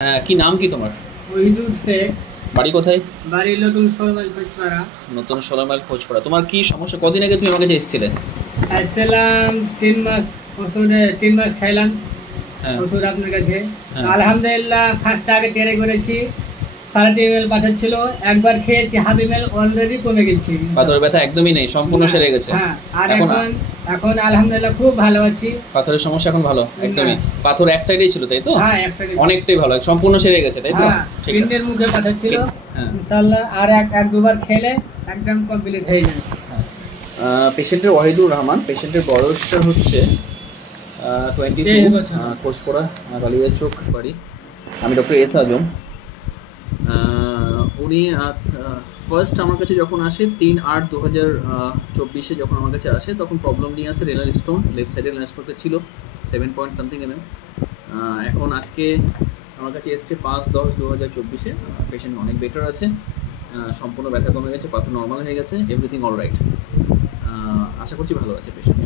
কি নাম কি তোমার? ওহিদুল শেখ। বাড়ি কোথায়? বাড়ি নতুন সরমাল খোঁজপাড়া। নতুন 16 মাইল খোঁজপাড়া। তোমার কি সমস্যা? কদিন আগে তুমি আমার কাছে এসেছিলে? আসছিলাম 3 মাস, ওষুধে 3 মাস খাইলাম হ্যাঁ ওষুধ আপনার কাছে। হ্যাঁ। আলহামদুলিল্লাহ ফার্স্ট আগে টেরে করেছি, 3.5 ml পাঠাচ্ছিল, একবার খেয়েছি 1/2 ml, অলরেডি কমে গেছি। পাথরের ব্যথা একদমই নেই, সম্পূর্ণ সেরে গেছে। হ্যাঁ, আর এখন এখন এখন আলহামদুলিল্লাহ খুব ভালো আছি। পাথরের সমস্যা এখন ভালো একদমই? হ্যাঁ। পাথর এক সাইডেই ছিল তাই তো? হ্যাঁ, এক সাইডে অনেকটাই ভালো, সম্পূর্ণ সেরে গেছে তাই তো? হ্যাঁ, ঠিক আছে। পিন্ডের মুখে পাঠাচ্ছিল। হ্যাঁ। ইনশাআল্লাহ আর এক দুবার খেলে একদম কমপ্লিট হয়ে যাবে। পেশেন্টের ওয়াহিদুর রহমান, পেশেন্টের বয়সটা হচ্ছে 22, খোঁজপাড়া, কালিয়া চোখ বাড়ি। আমি ডক্টর এস আজম। উনি ফার্স্ট আমার কাছে যখন আসে 3/8/2024 যখন আমার কাছে আসে, তখন প্রবলেম নিয়ে আসে রেনাল স্টোন, লেফট সাইডে রেনাল স্টোনটা ছিল 7 পয়েন্ট সামথিং mm। এখন আজকে আমার কাছে এসছে 5/10/2024। পেশেন্ট অনেক বেটার আছে, সম্পূর্ণ ব্যথা কমে গেছে, পাথর নর্মাল হয়ে গেছে, এভরিথিং অল রাইট। আশা করছি ভালো আছে পেশেন্ট।